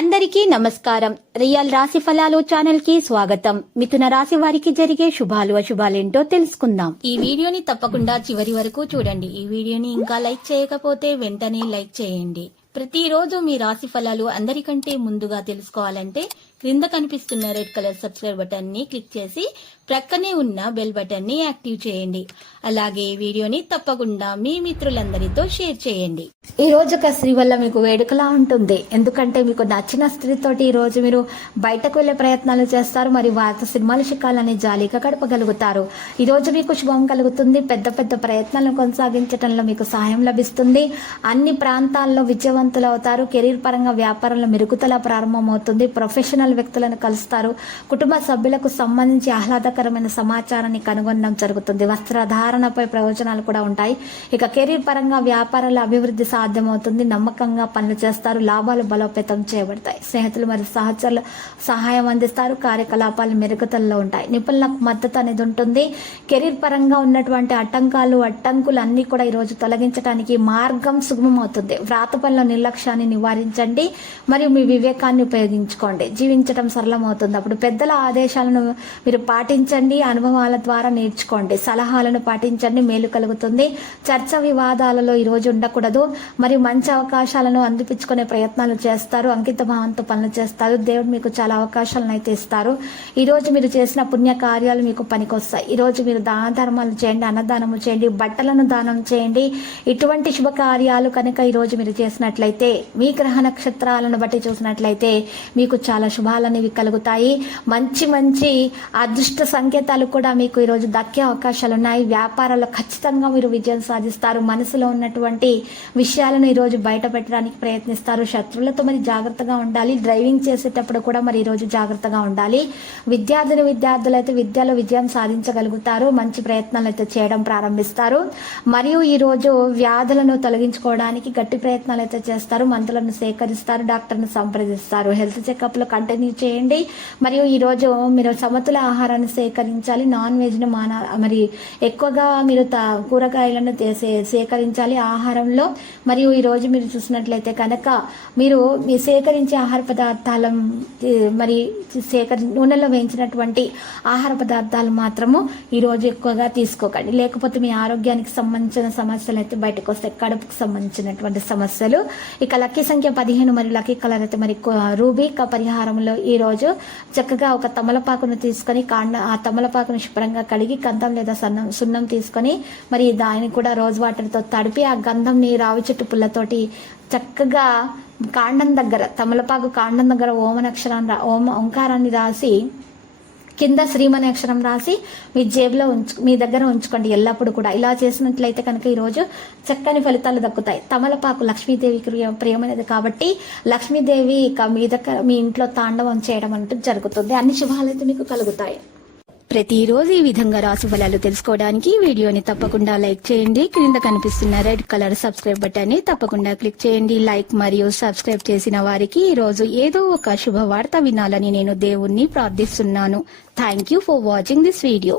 అందరికీ నమస్కారం. రియల్ రాశి ఫలాలు ఛానల్ కి స్వాగతం. మిథున రాశి వారికి జరిగే శుభాలు అశుభాలేంటో తెలుసుకుందాం. ఈ వీడియోని తప్పకుండా చివరి వరకు చూడండి. ఈ వీడియోని ఇంకా లైక్ చేయకపోతే వెంటనే లైక్ చేయండి. ప్రతిరోజు మీ రాశి ఫలాలు అందరికంటే ముందుగా తెలుసుకోవాలంటే క్రింద కనిపిస్తున్న రెడ్ కలర్ సబ్స్క్రైబ్ బటన్ ని క్లిక్ చేసి ప్రక్కనే ఉన్న బెల్ బటన్ ని యాక్టివ్ చేయండి. అలాగే వీడియోని తప్పకుండా మీ మిత్రులందరితో షేర్ చేయండి. ఈ రోజు ఒక స్త్రీ వల్ల మీకు వేడుకలా ఉంటుంది. ఎందుకంటే మీకు నచ్చిన స్త్రీతోటి ఈ రోజు మీరు బయటకు వెళ్లే ప్రయత్నాలు చేస్తారు. మరి వార్త సినిమాల శిఖాలని జాలీగా గడపగలుగుతారు. ఈ రోజు మీకు శుభం కలుగుతుంది. పెద్ద పెద్ద ప్రయత్నాలను కొనసాగించడంలో మీకు సహాయం లభిస్తుంది. అన్ని ప్రాంతాల్లో విజయవంతులు అవుతారు. కెరీర్ పరంగా వ్యాపారంలో మెరుగుదల ప్రారంభమవుతుంది. ప్రొఫెషనల్ వ్యక్తులను కలుస్తారు. కుటుంబ సభ్యులకు సంబంధించి ఆహ్లాదకరమైన సమాచారాన్ని కనుగొనడం జరుగుతుంది. వస్త్రధారణపై ప్రయోజనాలు కూడా ఉంటాయి. ఇక కెరీర్ పరంగా వ్యాపారాల అభివృద్ధి సాధ్యమవుతుంది. నమ్మకంగా పనులు చేస్తారు. లాభాలు బలోపేతం చేయబడతాయి. స్నేహితులు మరియు సహచరులు సహాయం అందిస్తారు. కార్యకలాపాలు మెరుగుదలలో ఉంటాయి. నిపుణులకు మద్దతు అనేది ఉంటుంది. కెరీర్ పరంగా ఉన్నటువంటి అడ్డంకులు అన్ని కూడా ఈ రోజు తొలగించడానికి మార్గం సుగమమవుతుంది. వ్రాత పనుల నిర్లక్ష్యాన్ని నివారించండి మరియు మీ వివేకాన్ని ఉపయోగించుకోండి. జీవించడం సరళమవుతుంది. అప్పుడు పెద్దల ఆదేశాలను మీరు పాటించండి. అనుభవాల ద్వారా నేర్చుకోండి. సలహాలను పాటించండి. మేలు కలుగుతుంది. చర్చ వివాదాలలో ఈ రోజు ఉండకూడదు. మరియు మంచి అవకాశాలను అందిపించుకునే ప్రయత్నాలు చేస్తారు. అంకిత భావంతో పనులు చేస్తారు. దేవుడు మీకు చాలా అవకాశాలను అయితే ఇస్తారు. ఈ రోజు మీరు చేసిన పుణ్య కార్యాలు మీకు పనికొస్తాయి. ఈ రోజు మీరు దాన ధర్మాలు చేయండి. అన్నదానము చేయండి. బట్టలను దానం చేయండి. ఇటువంటి శుభకార్యాలు కనుక ఈ రోజు మీరు చేసినట్లయితే మీ గ్రహ నక్షత్రాలను బట్టి చూసినట్లయితే మీకు చాలా శుభాలనేవి కలుగుతాయి. మంచి అదృష్ట సంకేతాలు కూడా మీకు ఈరోజు దక్కే అవకాశాలు ఉన్నాయి. వ్యాపారాల్లో ఖచ్చితంగా మీరు విజయం సాధిస్తారు. మనసులో ఉన్నటువంటి విషయాలను ఈరోజు బయట పెట్టడానికి ప్రయత్నిస్తారు. శత్రువులతో మరి జాగ్రత్తగా ఉండాలి. డ్రైవింగ్ చేసేటప్పుడు కూడా మరి ఈరోజు జాగ్రత్తగా ఉండాలి. విద్యార్థులు అయితే విద్యలో విజయం సాధించగలుగుతారు. మంచి ప్రయత్నాలు అయితే చేయడం ప్రారంభిస్తారు. మరియు ఈరోజు వ్యాధులను తొలగించుకోవడానికి గట్టి ప్రయత్నాలు అయితే చేస్తారు. మందులను సేకరిస్తారు. డాక్టర్ను సంప్రదిస్తారు. హెల్త్ చెకప్లు కంటిన్యూ చేయండి. మరియు ఈరోజు మీరు సమతుల ఆహారాన్ని సేకరించాలి. నాన్ వెజ్ను మరి ఎక్కువగా మీరు కూరగాయలను సేకరించాలి ఆహారంలో. మరియు ఈరోజు మీరు చూసినట్లయితే కనుక మీరు సేకరించే ఆహార పదార్థాలు మరి నూనెలో వేయించినటువంటి ఆహార పదార్థాలు మాత్రము ఈరోజు ఎక్కువగా తీసుకోకండి. లేకపోతే మీ ఆరోగ్యానికి సంబంధించిన సమస్యలు అయితే బయటకు వస్తాయి. కడుపుకు సంబంధించినటువంటి సమస్యలు. ఇక లక్కీ సంఖ్య 15 మరియు లక్కీ కలర్ అయితే మరి రూబీ. పరిహారంలో ఈ రోజు చక్కగా ఒక తమలపాకును తీసుకొని ఆ తమలపాకును శుభ్రంగా కడిగి గంధం లేదా సున్నం తీసుకొని మరి దాన్ని కూడా రోజ్ వాటర్తో తడిపి ఆ గంధంని రావి చెట్టు పుల్లతోటి చక్కగా కాండం దగ్గర తమలపాకు కాండం దగ్గర ఓంకారాన్ని రాసి కింద శ్రీమని అక్షరం రాసి మీ జేబులో మీ దగ్గర ఉంచుకోండి ఎల్లప్పుడు కూడా. ఇలా చేసినట్లయితే కనుక ఈరోజు చక్కని ఫలితాలు దక్కుతాయి. తమలపాకు లక్ష్మీదేవికి ప్రియమైనది కాబట్టి లక్ష్మీదేవి మీ ఇంట్లో తాండవం చేయడం అంటూ జరుగుతుంది. అన్ని శుభాలైతే మీకు కలుగుతాయి. ప్రతిరోజు ఈ విధంగా రాశి ఫలాలు తెలుసుకోవడానికి వీడియోని తప్పకుండా లైక్ చేయండి. క్రింద కనిపిస్తున్న రెడ్ కలర్ సబ్స్క్రైబ్ బటన్ ని తప్పకుండా క్లిక్ చేయండి. లైక్ మరియు సబ్స్క్రైబ్ చేసిన వారికి ఈ రోజు ఏదో ఒక శుభవార్త వినాలని నేను దేవుణ్ణి ప్రార్థిస్తున్నాను. Thank you for watching this video.